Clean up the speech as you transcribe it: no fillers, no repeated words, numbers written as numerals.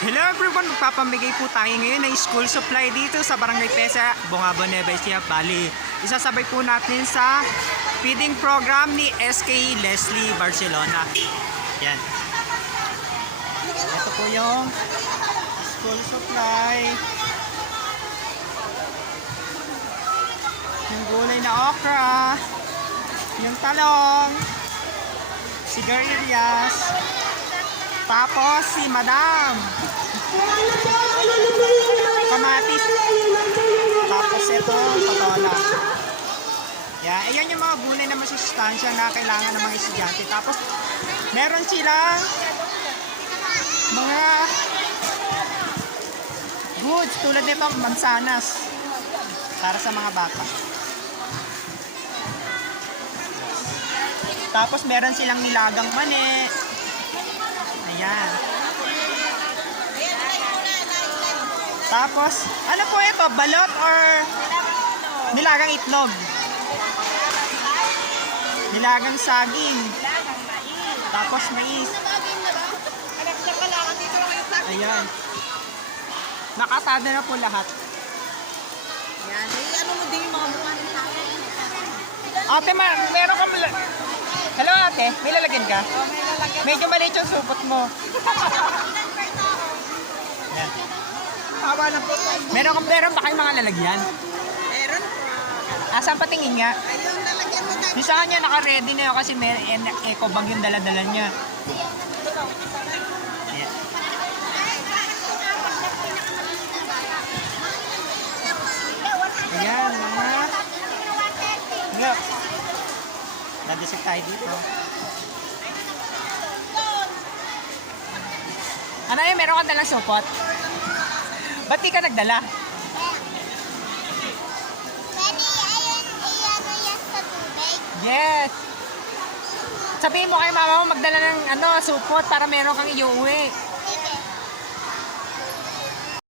Hello everyone! Magpapamigay po tayo ngayon ng school supply dito sa Barangay Pesa, Bungabo, Nueva Ecija, Bali. Isasabay po natin sa feeding program ni SK Leslie Barcelona. Yan. Ito po yung school supply. Yung gulay na okra, yung talong, sigarilyas, tapos si Madam, kamatis, tapos ito, patola. Yan, ayan yung mga gulay na masustansya na kailangan ng mga estudyante. Tapos meron silang mga goods tulad nito, mansanas para sa mga bata. Tapos meron silang nilagang mani. Ayan. Tapos, ano po ito? Balot or nilagang itlog? Nilagang saging. Tapos mais. Ayan. Nakasada na po lahat. Yan, ano mo din yung mga mukha ng tao? Ate, meron ka Hello ate, may lalagyan ka? Oh, may lalagyan. Medyo maliit yung supot mo. Yan. Meron ba kayong mga lalagyan? Meron po. Asan patingin nga? Ayun, lalagyan mo tayo. Yung sa kanya naka-ready na yun kasi may eco bag yung dala-dala niya. Ayan. Ayan ha. Look. Dadasig tayo dito. Ano yun? Meron kang dalang supot? Ba't di ka nagdala? Pwede ayun i-ano yan sa tubig. Yes! Sabihin mo kay mama mo magdala ng supot para meron kang iuwi.